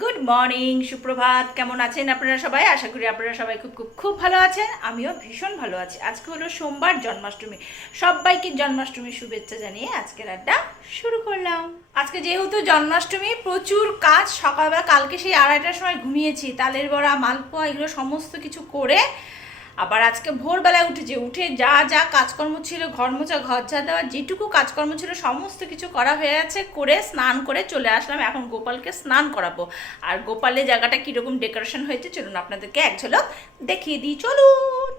Good morning, সুপ্রভাত। কেমন আছেন আপনারা সবাই? আশা করি আপনারা সবাই খুব খুব খুব ভালো আছেন। আমিও ভীষণ ভালো আছি। আজকে হলো সোমবার, জন্মাষ্টমী। সবাইকে জন্মাষ্টমীর শুভেচ্ছা জানিয়ে আজকের আড্ডা শুরু করলাম। আজকে যেহেতু জন্মাষ্টমী, প্রচুর কাজ। সকালবেলা কালকে সেই 2:30টার সময় ঘুমিয়েছি, তালের বড়া, মালপোয়া এগুলো সমস্ত কিছু করে আবার আজকে ভোরবেলায় উঠেছি। উঠে যা যা কাজকর্ম ছিল, ঘর মোছা, ঘর ঝাড় দেওয়া, যেটুকু কাজকর্ম ছিল সমস্ত কিছু করা হয়ে গেছে। করে স্নান করে চলে আসলাম। এখন গোপালকে স্নান করাবো। আর গোপালের জায়গাটা কীরকম ডেকোরেশন হয়েছে চলুন আপনাদেরকে এক ঝলক দেখিয়ে দিই। চলুন।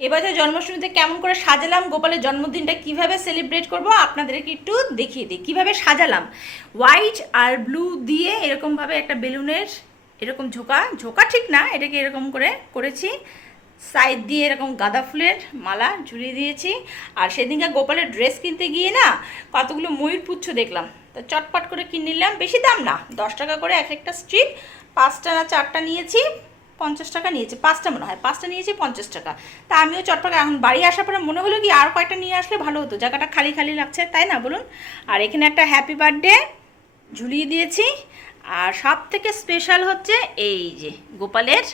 এবছর জন্মাষ্টমীতে কেমন করে সাজালাম, গোপালের জন্মদিনটা কিভাবে সেলিব্রেট করব আপনাদেরকে একটু দেখিয়ে দিই কিভাবে সাজালাম। হোয়াইট আর ব্লু দিয়ে এরকমভাবে একটা বেলুনের এরকম ঝোঁকা ঝোঁকা ঠিক না, এটাকে এরকম করে করেছি। সাইড দিয়ে এরকম গাঁদা ফুলের মালা ঝুলিয়ে দিয়েছি। আর সেদিনকে গোপালের ড্রেস কিনতে গিয়ে না কতগুলো ময়ূর পুচ্ছ দেখলাম, তো চটপট করে কিনে নিলাম। বেশি দাম না, 10 টাকা করে এক একটা স্ট্রিপ। 5টা না 4টা নিয়েছি, 50 টাকা নিয়েছে। 5টা মনে হয়, 5টা নিয়েছি 50 টাকা। তা আমিও চটপট এখন বাড়ি আসার পরে মনে হলো কি আর কয়েকটা নিয়ে আসলে ভালো হতো, জায়গাটা খালি খালি লাগছে, তাই না বলুন? আর এখানে একটা হ্যাপি বার্থডে ঝুলিয়ে দিয়েছি। আর সব থেকে স্পেশাল হচ্ছে এই যে গোপালের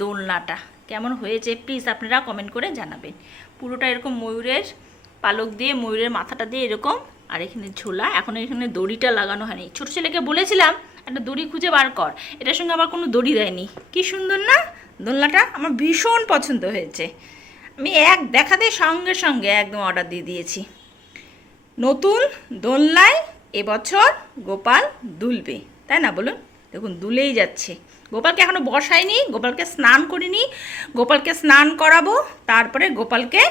দোলনাটা কেমন হয়েছে প্লিজ আপনারা কমেন্ট করে জানাবেন। পুরোটা এরকম ময়ূরের পালক দিয়ে, ময়ূরের মাথাটা দিয়ে এরকম। আর এখানে ঝোলা, এখন এখানে দড়িটা লাগানো হয়নি। ছোটো ছেলেকে বলেছিলাম একটা দড়ি খুঁজে বার কর, এটার সঙ্গে আবার কোনো দড়ি দেয়নি। কি সুন্দর না দোলনাটা, আমার ভীষণ পছন্দ হয়েছে। আমি এক দেখাতে সঙ্গে সঙ্গে একদম অর্ডার দিয়ে দিয়েছি। নতুন দোলনায় এবছর গোপাল দুলবে, তাই না বলুন? দেখুন দুলেই যাচ্ছে। গোপালকে এখনও বসাইনি, গোপালকে স্নান করিনি। গোপালকে স্নান করাবো, তারপরে গোপালকে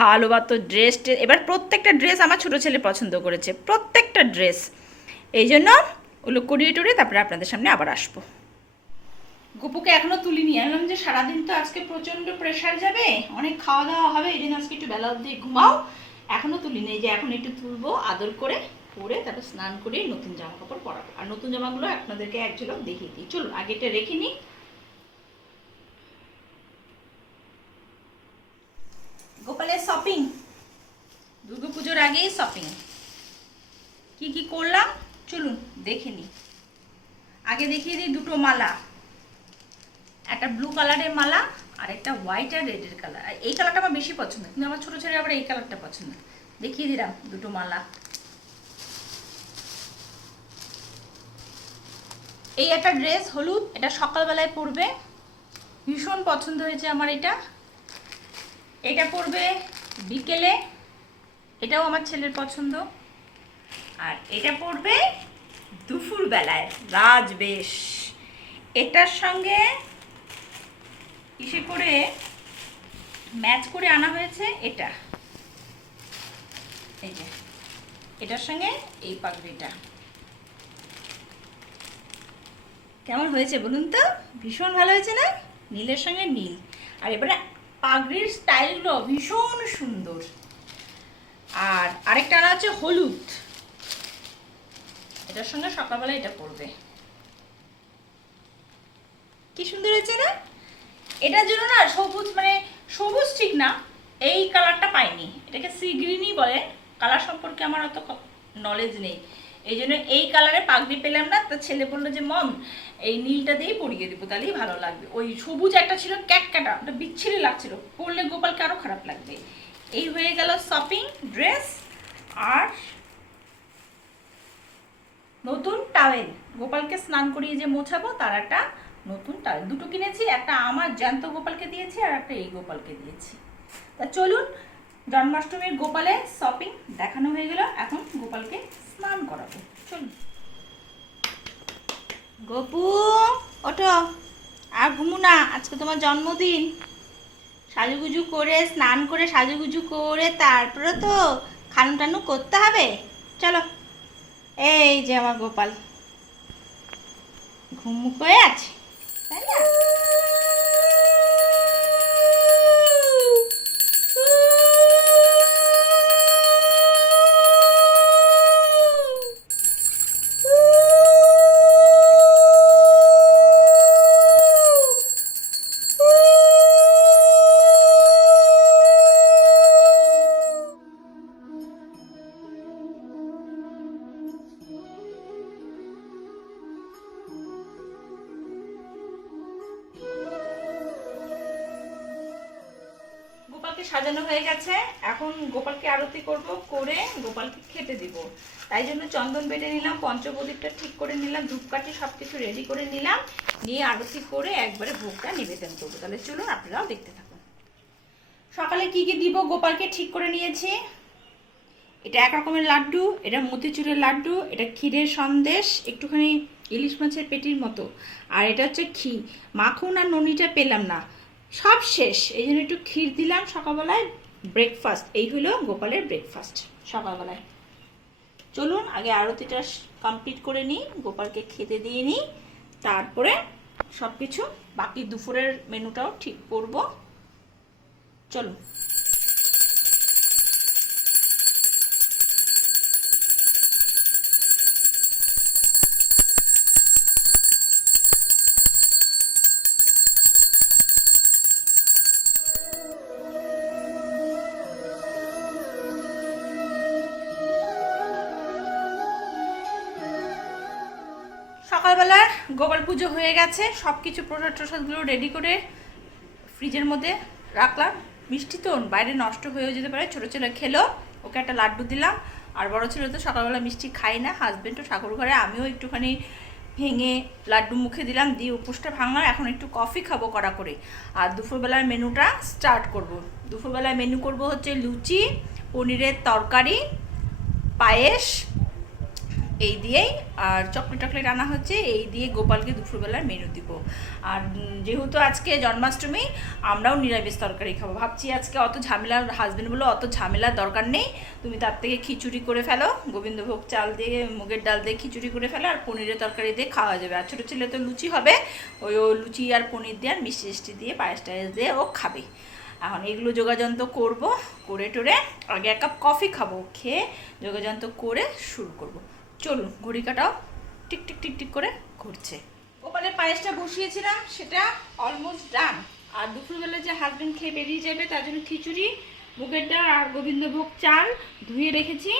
ভালো মতো ড্রেস, এবার প্রত্যেকটা ড্রেস আমার ছোটো ছেলে পছন্দ করেছে, প্রত্যেকটা ড্রেস। এই জন্য ওগুলো করিয়ে টরিয়ে তারপরে আপনাদের সামনে আবার আসবো। গপুকে এখনও তুলিনি। আমি বললাম যে সারাদিন তো আজকে প্রচণ্ড প্রেশার যাবে, অনেক খাওয়া দাওয়া হবে, এই জন্য আজকে একটু বেলা অবধি ঘুমাও। এখনও তুলিনি, যে এখন একটু তুলবো, আদর করে পরে তারপর স্নান করে নতুন জামা কাপড় পরাবো। আর নতুন জামাগুলো আপনাদেরকে এক ঝলক দেখিয়ে দিই। চলুন আগেটা রেখে নিই। গোপালের শপিং, দুর্গাপুজোর আগেই শপিং। কি কি করলাম চলুন দেখে নিই। আগে দেখিয়ে দিই দুটো মালা, একটা ব্লু কালারের মালা আর একটা হোয়াইট আর রেডের কালার। আর এই কালারটা আমার বেশি পছন্দ, কিন্তু আমার ছোটো ছেলে আবার এই কালারটা পছন্দ। দেখিয়ে দিলাম দুটো মালা। এই একটা ড্রেস হলুদ, এটা সকালবেলায় পরবে, ভীষণ পছন্দ হয়েছে আমার এটা। এটা পরবে বিকেলে, এটাও আমার ছেলের পছন্দ। আর এটা পরবে দুপুরবেলায় রাজবেশ। এটার সঙ্গে কিসে করে ম্যাচ করে আনা হয়েছে এটা, এই যে এটার সঙ্গে এই পাগড়িটা। কেমন হয়েছে বলুন তো? ভীষণ ভালো হয়েছে না? নীলের সঙ্গে নীল। আর এবারে পাগড়ির স্টাইলগুলো ভীষণ সুন্দর। আর আরেকটা আনা হচ্ছে হলুদ, এটার সঙ্গে সকালবেলা এটা পরবে। কি সুন্দর হয়েছে না? এটার জন্য না সবুজ, মানে সবুজ ঠিক না, এই কালারটা পাইনি, এটাকে সি গ্রিনই বলে। কালার সম্পর্কে আমার অত নলেজ নেই, এই জন্য এই কালারে পাগড়ি পেলাম না। তো ছেলে বললো যে মম এই নীলটা দিয়েই পরিয়ে দেবো, তাহলেই ভালো লাগবে। ওই সবুজ একটা ছিল ক্যাটকাটা, ওটা বিচ্ছিরি লাগছিল, পরলে গোপালকে আরও খারাপ লাগবে। এই হয়ে গেল শপিং, ড্রেস আর নতুন টাওয়েল। গোপালকে স্নান করিয়ে যে মোছাবো তার একটা নতুন টাওয়েল দুটো কিনেছি, একটা আমার জ্যান্ত গোপালকে দিয়েছি আর একটা এই গোপালকে দিয়েছি। তা চলুন, জন্মাষ্টমীর গোপালের শপিং দেখানো হয়ে গেল, এখন গোপালকে স্নান করাবো। চলুন গপু, ওঠো, আর ঘুমু না, আজকে তোমার জন্মদিন। সাজুগুজু করে, স্নান করে সাজুগুজু করে তারপরে তো খানু টানু করতে হবে। চলো, এই যে আমার গোপাল ঘুমুক হয়ে আছে, তাই না? গোপালকে সাজানো হয়ে গেছে, এখন গোপালকে আরতি করব, করে গোপালকে খেতে দিব। তাই জন্য চন্দন বেটে নিলাম, পঞ্চপ্রদীপটা ঠিক করে নিলাম, ধূপকাঠি সব কিছু রেডি করে নিলাম, নিয়ে আরতি করে একবারে ভোগটা নিবেদন করবো। তাহলে চলুন আপনারাও দেখতে থাকুন। সকালে কি কি দিব গোপালকে ঠিক করে নিয়েছি। এটা এক রকমের লাড্ডু, এটা মতিচুরের লাড্ডু, এটা ক্ষীরের সন্দেশ, একটুখানি ইলিশ মাছের পেটির মতো, আর এটা হচ্ছে মাখন আর ননিটা পেলাম না, সব শেষ, এই জন্য একটু ক্ষীর দিলাম সকালবেলায়। ব্রেকফাস্ট এই হলো গোপালের ব্রেকফাস্ট সকালবেলায়। চলুন আগে আরতিটা কমপ্লিট করে নিই, গোপালকে খেতে দিয়ে নিই, তারপরে সব কিছু বাকি দুপুরের মেনুটাও ঠিক করব। চলুন। সকালবেলা গোপাল পুজো হয়ে গেছে, সব কিছু প্রসাদ টসাদগুলো রেডি করে ফ্রিজের মধ্যে রাখলাম। মিষ্টি তো বাইরে নষ্ট হয়েও যেতে পারে, ছোটো ছেলে খেলো, ওকে একটা লাড্ডু দিলাম। আর বড় ছেলে তো সকালবেলা মিষ্টি খাই না, হাজব্যান্ডও ঠাকুর ঘরে, আমিও একটুখানি ভেঙে লাড্ডু মুখে দিলাম, দিয়ে উপোসটা ভাঙলাম। এখন একটু কফি খাবো কড়া করে, আর দুপুরবেলার মেনুটা স্টার্ট করব। দুপুরবেলায় মেনু করব হচ্ছে লুচি, পনিরের তরকারি, পায়েস, এই দিয়েই, আর চকলেট টকলেট আনা হচ্ছে, এই দিয়ে গোপালকে দুপুরবেলার মেনু দিব। আর যেহেতু আজকে জন্মাষ্টমী, আমরাও নিরামিষ তরকারি খাবো। ভাবছি আজকে অত ঝামেলা, হাজব্যান্ড বলো অত ঝামেলার দরকার নেই, তুমি তার থেকে খিচুড়ি করে ফেলো, গোবিন্দভোগ চাল দিয়ে মুগের ডাল দিয়ে খিচুড়ি করে ফেলো, আর পনিরের তরকারি দিয়ে খাওয়া যাবে। আর ছোটো ছেলে তো লুচি হবে, ওই লুচি আর পনির দিয়ে আর মিষ্টি মিষ্টি দিয়ে পায়েস টায়েস দিয়ে ও খাবে। এখন এগুলো যোগাযন্ত্র করব, করে টোরে আগে এক কাপ কফি খাবো, খেয়ে যোগাযন্ত্র করে শুরু করব। চলুন, ঘড়ি কাটাও টিক টিক টিক টিক করে ঘুরছে। গোপালের পায়েসটা বসিয়েছিলাম, সেটা অলমোস্ট ডান। আর দুপুরবেলা যে হাজবেন্ড খেয়ে বেরিয়ে যাবে, তার জন্য খিচুড়ি, মুগের ডাল আর গোবিন্দভোগ চাল ধুয়ে রেখেছি।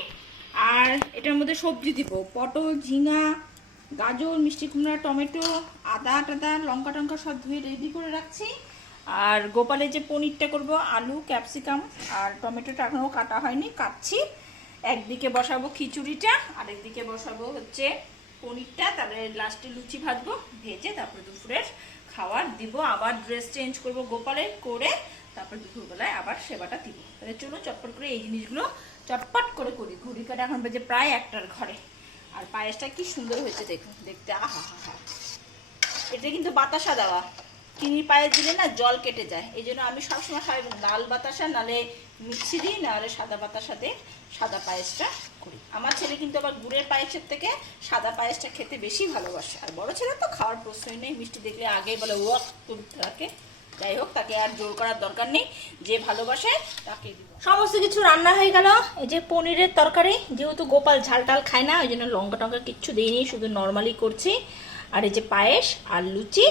আর এটার মধ্যে সবজি দিব, পটল, ঝিঙা, গাজর, মিষ্টি কুমড়া, টমেটো, আদা টাদা, লঙ্কা টঙ্কা সব ধুয়ে রেডি করে রাখছি। আর গোপালের যে পনিরটা করব, আলু, ক্যাপসিকাম আর টমেটোটা এখনও কাটা হয়নি, কাটছি। একদিকে বসাবো খিচুড়িটা, আর একদিকে বসাবো হচ্ছে পনিরটা, তারপরে লাস্টে লুচি ভাজবো, ভেজে তারপরে দুপুরের খাবার দিব। আবার ড্রেস চেঞ্জ করব গোপালের, করে তারপর দুপুরবেলায় আবার সেবাটা দিব। তাহলে চলো চটপট করে এই জিনিসগুলো চটপট করে করি। ঘড়ি কাটা এখন বেজে প্রায় 1টার ঘরে। আর পায়েসটা কি সুন্দর হয়েছে দেখুন, দেখতে আহা হা হা। এটা কিন্তু বাতাসা দেওয়া, চিনির পায়েস দিলে না জল কেটে যায়, এই জন্য আমি সবসময় লাল বাতাসা, নালে মিক্সি দিই, নাহলে সাদা বাতাসাতে সাদা পায়েসটা করি। আমার ছেলে কিন্তু আবার গুড়ের পায়েসের থেকে সাদা পায়েসটা খেতে বেশি ভালোবাসে। আর বড় ছেলে তো খাওয়ার প্রশ্নই নেই, মিষ্টি দেখলে আগেই বলে ওয়াক তুলতে থাকে। যাই হোক, তাকে আর জোর করার দরকার নেই, যে ভালোবাসে তাকে দিব। সমস্ত কিছু রান্না হয়ে গেল। এই যে পনিরের তরকারি, যেহেতু গোপাল ঝাল টাল খায় না, ওই জন্য লঙ্কা টঙ্কা কিচ্ছু দিইনি, শুধু নর্মালি করছি। আর এই যে পায়েস আর লুচি,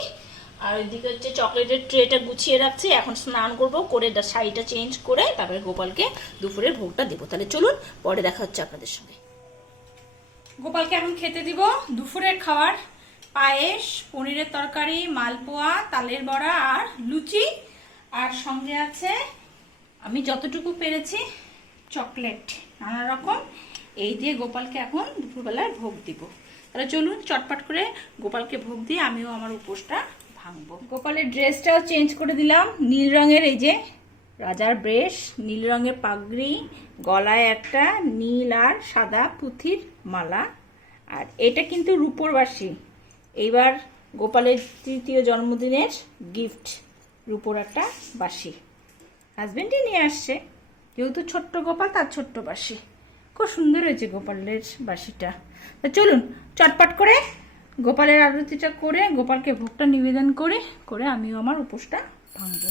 আর ওইদিকে হচ্ছে চকলেটের ট্রেটা গুছিয়ে রাখছি। এখন স্নান করব, করে শাড়িটা চেঞ্জ করে তারপরে গোপালকে দুপুরের ভোগটা দেবো। তাহলে চলুন, পরে দেখা হচ্ছে আপনাদের সঙ্গে। গোপালকে এখন খেতে দিব দুপুরের খাবার, পায়েস, পনিরের তরকারি, মালপোয়া, তালের বড়া আর লুচি, আর সঙ্গে আছে আমি যতটুকু পেরেছি চকলেট, নানা রকম। এই দিয়ে গোপালকে এখন দুপুরবেলায় ভোগ দিব। তাহলে চলুন চটপট করে গোপালকে ভোগ দিয়ে আমিও আমার উপোসটা ভাঙবো। গোপালের ড্রেসটাও চেঞ্জ করে দিলাম, নীল রঙের, এই যে রাজার ব্রেশ, নীল রঙের পাগড়ি, গলায় একটা নীল আর সাদা পুঁথির মালা। আর এটা কিন্তু রূপোর বাসি, এইবার গোপালের 3য় জন্মদিনের গিফট, রূপোর একটা বাসি হাজবেন্ডই নিয়ে আসছে, যেহেতু ছোট্ট গোপাল তার ছোট্ট বাসি। খুব সুন্দর হয়েছে গোপালের বাসিটা। তা চলুন চটপট করে গোপালের আরতিটা করে গোপালকে ভোগটা নিবেদন করে আমিও আমার উপোসটা ভাঙবো।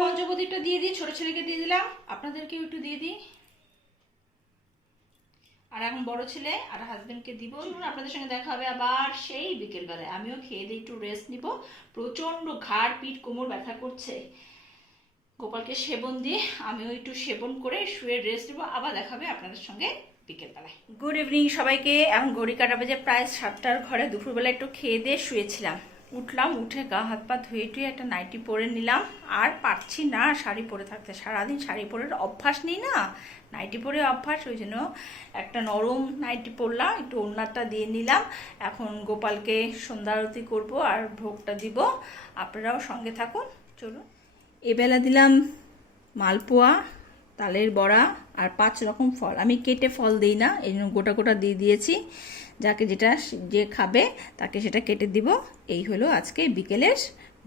পঞ্চপ্রদীপটা দিয়ে দিই, ছোট ছেলেকে দিয়ে দিলাম, আপনাদেরকেও একটু দিয়ে দিই। আর এখন বড় ছেলে আর হাজবেন্ডকে দিব। আপনাদের সঙ্গে দেখা হবে আবার সেই বিকেলবেলায়। আমিও খেয়ে দিয়ে একটু রেস্ট নিব, প্রচণ্ড ঘাড় পিঠ কোমর ব্যথা করছে। গোপালকে সেবন দিয়ে আমিও একটু সেবন করে শুয়ে রেস্ট নেবো। আবার দেখা হবে আপনাদের সঙ্গে বিকেলবেলায়। গুড ইভিনিং সবাইকে। এখন ঘড়ি কাটা বাজে প্রায় 7টার ঘরে। দুপুরবেলা একটু খেয়ে দিয়ে শুয়েছিলাম, উঠলাম, উঠে গা হাত পা ধুয়ে টুয়ে একটা নাইটি পরে নিলাম। আর পারছি না শাড়ি পরে থাকতে, সারাদিন শাড়ি পরে অভ্যাস নেই না, নাইটি পরে অভ্যাস, ওই জন্য একটা নরম নাইটি পরলাম, একটু ওড়নাটা দিয়ে নিলাম। এখন গোপালকে সন্ধ্যা আরতি করবো আর ভোগটা দিব। আপনারাও সঙ্গে থাকুন, চলুন। এবেলা দিলাম মালপোয়া, তালের বড়া আর 5 রকম ফল। আমি কেটে ফল দিই না, এই জন্য গোটা গোটা দিয়ে দিয়েছি। যাকে যেটা যে খাবে তাকে সেটা কেটে দিব। এই হলো আজকে বিকেলের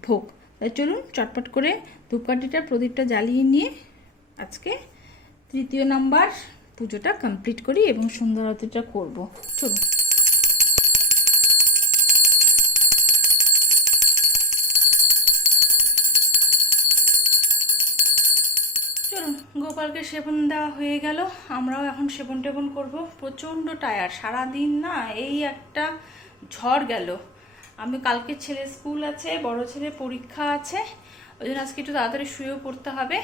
ভোগ। তাই চলুন চটপট করে ধূপকাঠিটা প্রদীপটা জ্বালিয়ে নিয়ে আজকে 3য় নাম্বার পুজোটা কমপ্লিট করি এবং সন্ধ্যা আরতিটা করবো। চলুন। চলুন, গোপালকে সেবন দেওয়া হয়ে গেল, আমরাও এখন সেবন টেবন করবো। প্রচণ্ড টায়ার, সারাদিন না এই একটা ঝড় গেল। আমি কালকে ছেলে স্কুল আছে, বড় ছেলে পরীক্ষা আছে, ওই জন্য আজকে একটু তাড়াতাড়ি শুয়েও পড়তে হবে।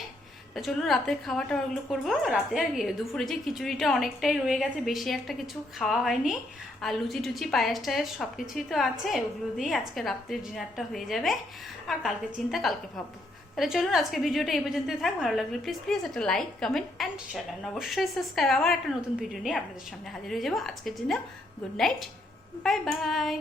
তা চলুন রাতের খাওয়াটা ওগুলো করবো। রাতে আর দুপুরে যে খিচুড়িটা অনেকটাই রয়ে গেছে, বেশি একটা কিছু খাওয়া হয়নি, আর লুচি টুচি পায়েস টায়েস সব কিছুই তো আছে, ওগুলো দিয়েই আজকে রাত্রের ডিনারটা হয়ে যাবে। আর কালকে চিন্তা কালকে ভাববো। তাহলে চলুন আজকে ভিডিওটা এই পর্যন্তই থাক। ভালো লাগলে প্লিজ একটা লাইক, কমেন্ট অ্যান্ড শেয়ার, অবশ্যই সাবস্ক্রাইব। আবার একটা নতুন ভিডিও নিয়ে আপনাদের সামনে হাজির হয়ে যাবো। আজকের জন্য গুড নাইট, বাই বাই।